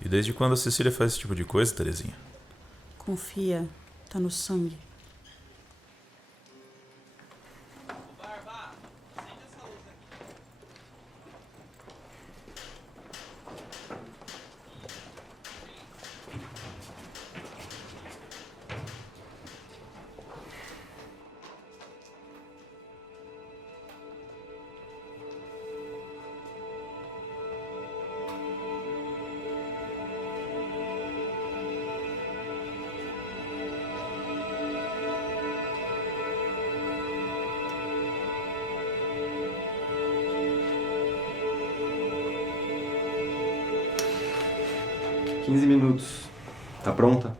E desde quando a Cecília faz esse tipo de coisa, Terezinha? Confia, tá no sangue. Quinze minutos. Tá pronta?